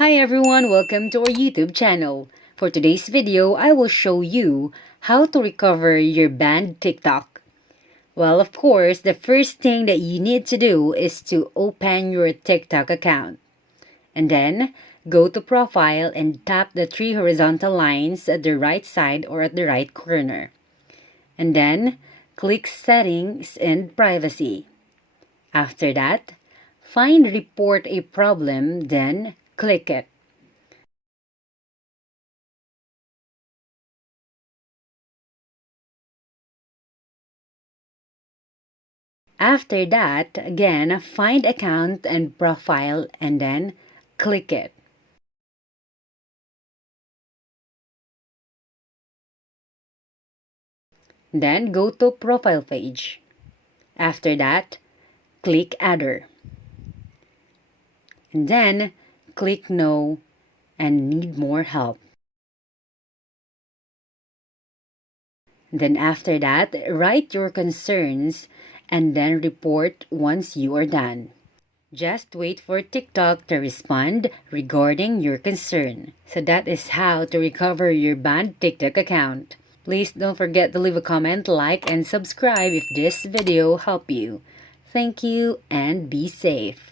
Hi everyone, welcome to our YouTube channel. For today's video, I will show you how to recover your banned TikTok. Well, of course, the first thing that you need to do is to open your TikTok account. And then, go to Profile and tap the three horizontal lines at the right side or at the right corner. And then, click Settings and Privacy. After that, find Report a Problem, then click it. After that, again, find Account and Profile and then click it. Then go to Profile page. After that, click Other. And then click No and Need More Help. Then after that, write your concerns and then report once you are done. Just wait for TikTok to respond regarding your concern. So that is how to recover your banned TikTok account. Please don't forget to leave a comment, like, and subscribe if this video helped you. Thank you and be safe.